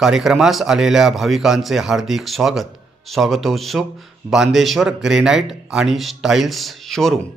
कार्यक्रमास आलेल्या भाविकांचे हार्दिक स्वागत. स्वागतोत्सुक बांदेश्वर ग्रेनाइट आणि स्टाईल्स शोरूम.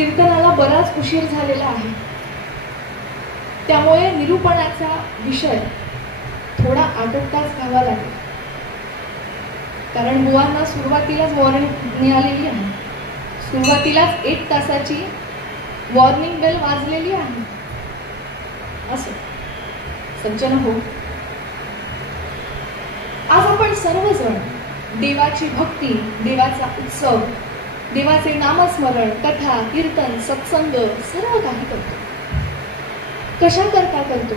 कीर्तनाला बराच उशीर झालेला आहे, त्यामुळे निरूपणाचा विषय थोडा आटोपताच घ्यावा लागेल. कारण बुवांना सुरुवातीलाच वॉर्निंग मिळालेली आहे. सुरुवातीलाच 1 तासाची वॉर्निंग बेल वाजलेली आहे. असं सज्जन हो, आज आपण सर्वजण देवाची भक्ती, देवाचा उत्सव, देवाचे नामस्मरण, कथा, कीर्तन, सत्संग सर्व काही करतो. कशा करता करतो?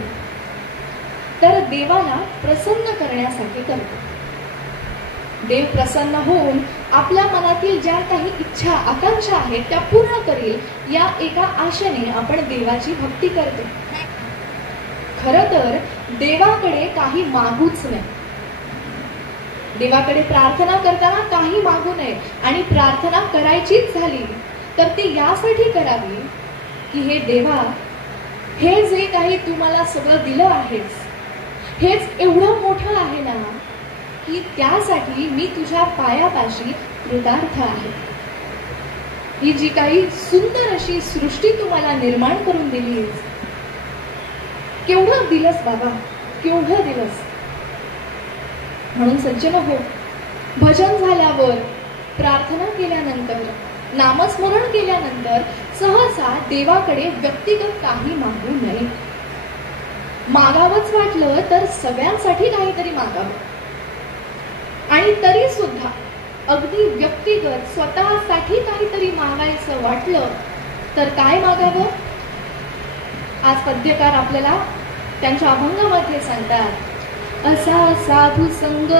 तर देवाला प्रसन्न करण्यासाठी करतो. देव प्रसन्न होऊन आपल्या मनातील ज्या काही इच्छा, आकांक्षा आहेत त्या पूर्ण करील या एका आशेने आपण देवाची भक्ती करतो. खरं तर देवाकडे काही मागूच नये. देवाकडे प्रार्थना करताना काही मागू नये. आणि प्रार्थना करायचीच झाली तर ती यासाठी करावी की हे देवा, हे जे काही तू मला सगळं दिलं आहेस, हेच एवढं मोठं आहे ना की त्यासाठी मी तुझ्या पायापाशी कृतार्थ आहे. ही जी काही सुंदर अशी सृष्टी तू मला निर्माण करून दिलीस, केवढं दिलंस बाबा, केवढं दिलंस. म्हणून सज्जन हो, भजन झाल्यावर, प्रार्थना केल्यानंतर, नामस्मरण केल्यानंतर सहसा देवाकडे व्यक्तिगत काही मागू नये. मागावंच वाटलं तर सगळ्यांसाठी काहीतरी मागावं. आणि तरी सुद्धा अगदी व्यक्तिगत स्वतःसाठी काहीतरी मागायचं वाटलं तर काय मागावं? आज पद्यकार आपल्याला त्यांच्या अभंगामध्ये सांगतात, असा साधू संग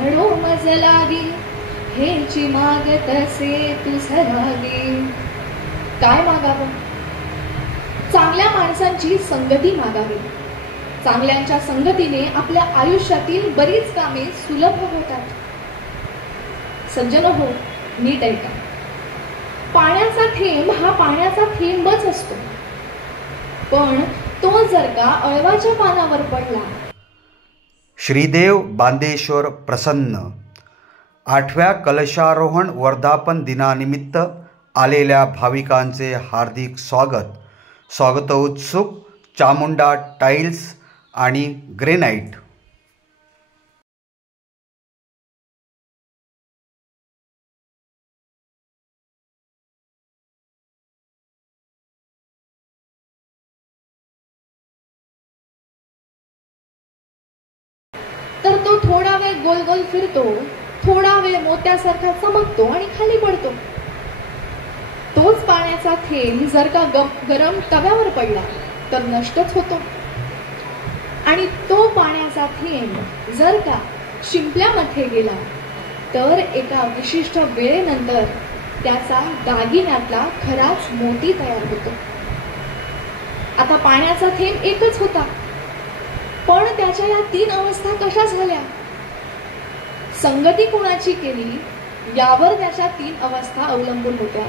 घडो मज लागी, हेची मागत असे तू सरागी. काय मागावं? चांगल्या माणसांची संगती मागावी. चांगल्यांच्या संगतीने आपल्या आयुष्यातील बरीच कामे सुलभ होतात. सज्जन हो, नीट ऐका. पाण्याचा थेंब हा पाण्याचा थेंबच असतो, पण तो जर का अळवाच्या पानावर पडला. श्रीदेव बांदेश्वर प्रसन्न 8व्या कलशारोहण वर्धापन दिनानिमित्त आलेल्या भाविकांचे हार्दिक स्वागत. स्वागतोत्सुक चामुंडा टाइल्स आणि ग्रेनाइट. तर तो थोडा वेळ गोल गोल फिरतो, थोडा वेळ मोत्यासारखा चमकतो आणि खाली पडतो. तोच पाण्याचा थेंब जर का गरम तव्यावर पडला तर नष्टच होतो. आणि तो पाण्याचा थेंब जर का शिंपल्यामध्ये गेला तर एका विशिष्ट वेळेनंतर त्याचा दागिन्यातला खराच मोती तयार होतो. आता पाण्याचा थेंब एकच होता, पण त्याच्या या 3 अवस्था कशा झाल्या? संगती कोणाची केली यावर त्याच्या 3 अवस्था अवलंबून होत्या.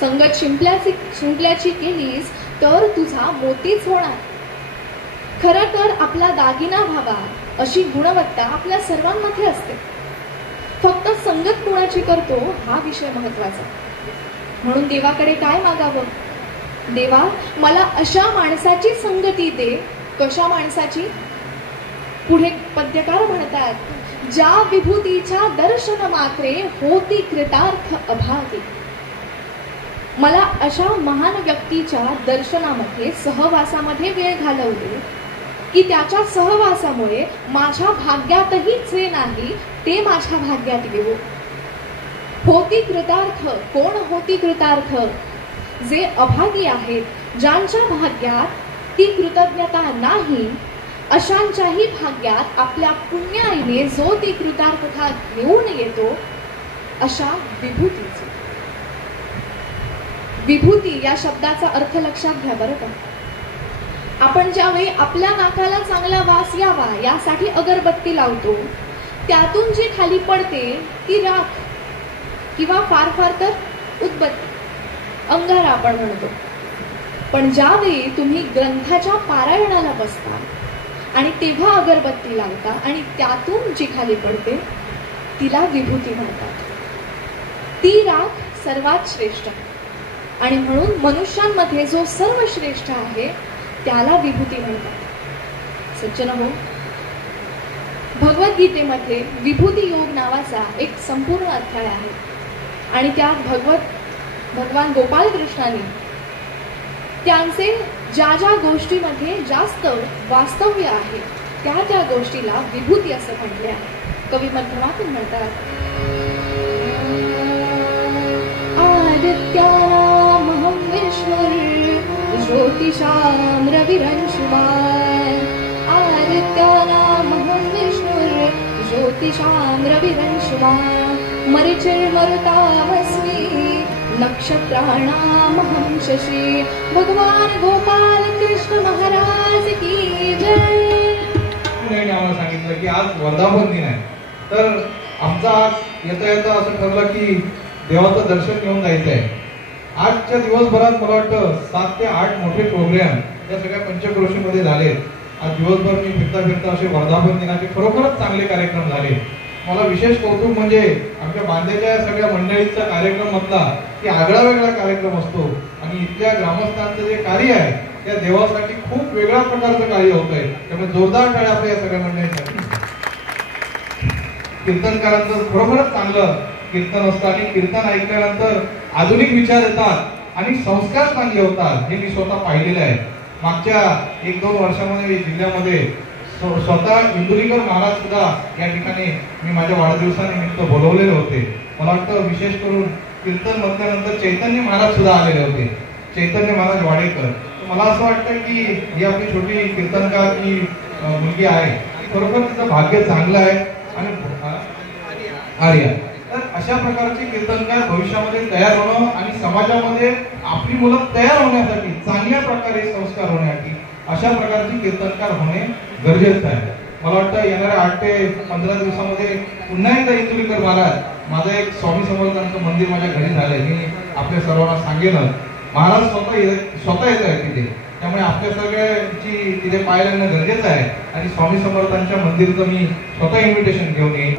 संगत शिंपल्याची केलीस तर तुझा मोतीच होणार. खरं तर आपला दागिना व्हावा अशी गुणवत्ता आपल्या सर्वांमध्ये असते. फक्त संगत कोणाची करतो हा विषय महत्वाचा. म्हणून देवाकडे काय मागावं? देवा, मला अशा माणसाची संगती दे. कशा माणसाची? पुढे पद्यकार म्हणतात, ज्या विभूतीच्या दर्शन मात्रे होती कृतार्थ अभागी. मला अशा महान व्यक्तीच्या दर्शनामध्ये, सहवासामध्ये वेळ घालवले की त्याच्या सहवासामुळे माझ्या भाग्यातही जे नाही ते माझ्या भाग्यात येऊ. होती कृतार्थ. कोण होती कृतार्थ? जे अभागी आहेत, ज्यांच्या भाग्यात ती कृतज्ञता नाही, अशांच्याही भाग्यात आपल्या पुण्याईने जो ती कृतार्थता घेऊन येतो, अशा विभूतीची. विभूती या शब्दाचा अर्थ लक्षात घ्या बरं का. आपण ज्यावेळी आपल्या नाकाला चांगला वास यावा यासाठी अगरबत्ती लावतो, त्यातून जी खाली पडते ती राख किंवा फार फार तर उदबत्ती, अंगारा आपण म्हणतो. पण ज्यावेळी तुम्ही ग्रंथाच्या पारायणाला बसता आणि तेव्हा अगरबत्ती लावता आणि त्यातून जी खाली पडते तिला विभूती म्हणतात. ती राख सर्वात श्रेष्ठ, आणि म्हणून मनुष्यांमध्ये जो सर्वश्रेष्ठ आहे त्याला विभूती म्हणतात। सज्जनहो, भगवद्गीतेमध्ये विभूती योग नावाचा एक संपूर्ण अध्याय आहे आणि त्यात भगवान गोपाल कृष्णाने त्यांचे ज्या ज्या गोष्टीमध्ये जास्त वास्तव्य आहे त्या गोष्टीला विभूती असं म्हटले आहे। कवी मध्यमातून म्हणतात, आदित्यानामहं विष्णुर्ज्योतिषां रविरंशुमान्, आदित्यानामहं विष्णुर्ज्योतिषां रविरंशुमान्, मरीचिर्मरुतामस्मि नक्षत्राणामहं शशि। भगवान गोपाल कृष्ण महाराज की जय। आम्हाला सांगितलं की आज वर्धापन दिन आहे, तर आमचा आज येता असं ठरलं की देवाचं दर्शन घेऊन जायचं आहे। आजच्या दिवसभरात मला वाटतं 7 ते 8 मोठे प्रोग्राम या सगळ्या पंचक्रोशीमध्ये झाले। आज दिवसभर मी फिरता असे वर्धापन दिनाचे खरोखरच चांगले कार्यक्रम झाले। मला विशेष कौतुक म्हणजे आमच्या बांद्याच्या सगळ्या मंडळीचा कार्यक्रम म्हटला की आगळा वेगळा कार्यक्रम असतो आणि इथल्या ग्रामस्थांचं जे कार्य आहे त्या देवासाठी खूप वेगळ्या प्रकारचं कार्य होत आहे। त्यामुळे जोरदार टाळ्या आपल्या या सगळ्या मंडळींसाठी। कीर्तनकारांचं खरोखरच चांगलं कीर्तन असतं आणि कीर्तन ऐकल्यानंतर आधुनिक विचार येतात आणि संस्कार चांगले होतात, हे मी स्वतः पाहिलेलं आहे। मागच्या 1-2 वर्षामध्ये जिल्ह्यामध्ये स्वतः इंदुरीकर महाराज सुद्धा या ठिकाणी मी माझ्या वाढदिवसानिमित्त बोलवलेले होते। मला वाटतं विशेष करून कीर्तन म्हटल्यानंतर चैतन्य महाराज सुद्धा आलेले होते, चैतन्य महाराज वाडेकर। मला असं वाटतं की ही आपली छोटी कीर्तनकार जी मुलगी आहे खरोखर तिचं भाग्य चांगलं आहे आणि आर्या, तर अशा प्रकारचे कीर्तनकार भविष्यामध्ये तयार होणं आणि समाजामध्ये आपली मुलं तयार होण्यासाठी, चांगल्या प्रकारे संस्कार होण्यासाठी अशा प्रकारचे कीर्तनकार होणे गरजेचं आहे। मला वाटतं येणाऱ्या 8 ते 15 दिवसामध्ये पुन्हा एकदा इंदुरीकर महाराज, माझं एक स्वामी समर्थांचं मंदिर माझ्या घरी झालंय, मी आपल्या सर्वांना सांगेनच। महाराज स्वतः येत आहे तिथे, त्यामुळे आपल्या सगळ्यांची तिथे पाय लागणं गरजेचं आहे आणि स्वामी समर्थांच्या मंदिरचं मी स्वतः इन्व्हिटेशन घेऊन येईन।